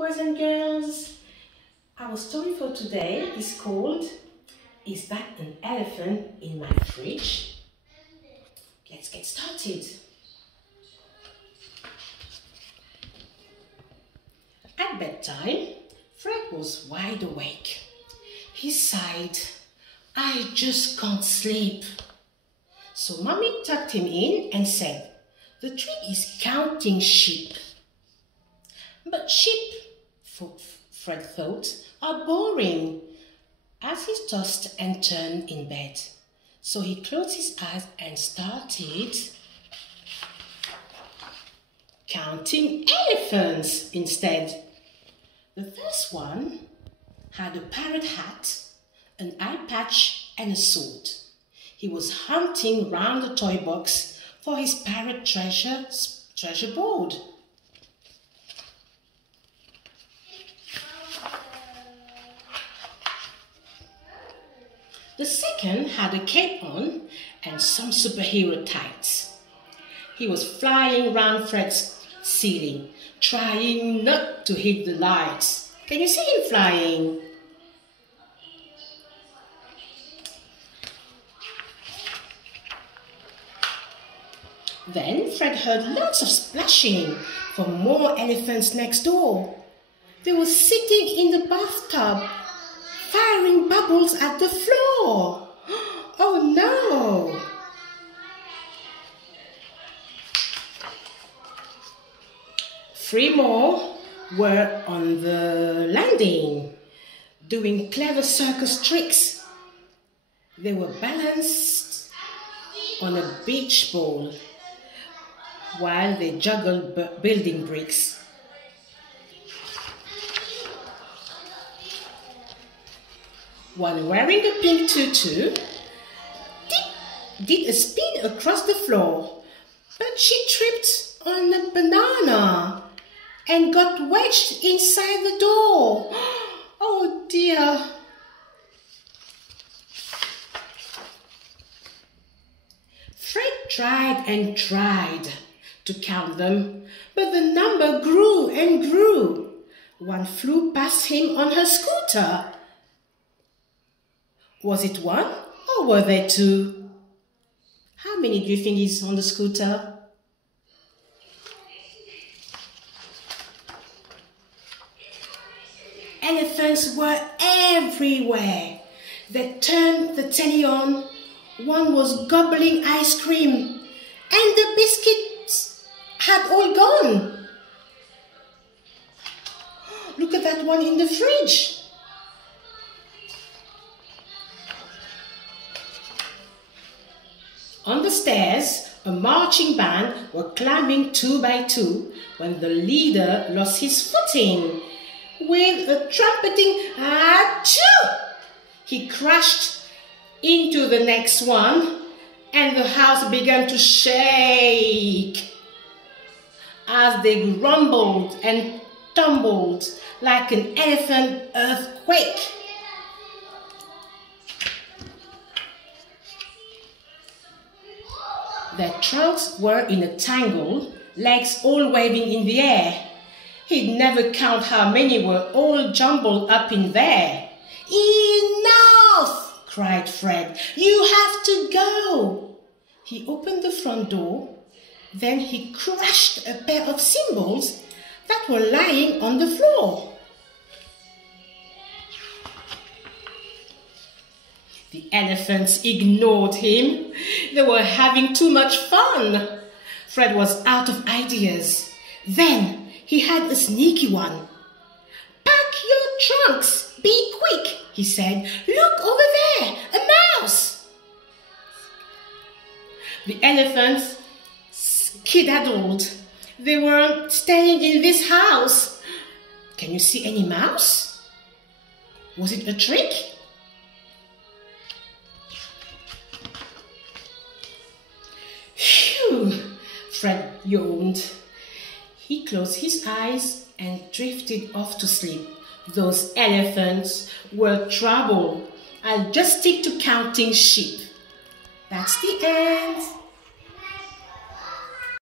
boys and girls. Our story for today is called Is That an Elephant in My Fridge? Let's get started. At bedtime, Fred was wide awake. He sighed, "I just can't sleep." So Mummy tucked him in and said, "The trick is counting sheep." But sheep, Fred thought, are boring, as he tossed and turned in bed. So he closed his eyes and started counting elephants instead. The first one had a parrot hat, an eye patch and a sword. He was hunting round the toy box for his parrot treasure board. The second had a cape on and some superhero tights. He was flying round Fred's ceiling, trying not to hit the lights. Can you see him flying? Then Fred heard lots of splashing from more elephants next door. They were sitting in the bathtub, firing bubbles at the floor. Oh no! Three more were on the landing, doing clever circus tricks. They were balanced on a beach ball while they juggled building bricks. One wearing a pink tutu did a spin across the floor, but she tripped on a banana and got wedged inside the door. Oh dear! Fred tried and tried to count them, but the number grew and grew. One flew past him on her scooter. Was it one or were there two? How many do you think is on the scooter? Elephants were everywhere. They turned the telly on. One was gobbling ice cream and the biscuits had all gone. Look at that one in the fridge. On the stairs, a marching band were climbing 2 by 2 when the leader lost his footing. With a trumpeting achoo, he crashed into the next one and the house began to shake as they rumbled and tumbled like an elephant earthquake. Their trunks were in a tangle, legs all waving in the air. He'd never count how many were all jumbled up in there. "Enough!" cried Fred. "You have to go!" He opened the front door. Then he crushed a pair of cymbals that were lying on the floor. The elephants ignored him. They were having too much fun. Fred was out of ideas. Then he had a sneaky one. "Pack your trunks, be quick," he said. "Look over there, a mouse." The elephants skedaddled. They weren't staying in this house. Can you see any mouse? Was it a trick? Fred yawned. He closed his eyes and drifted off to sleep. Those elephants were trouble. I'll just stick to counting sheep. That's the end.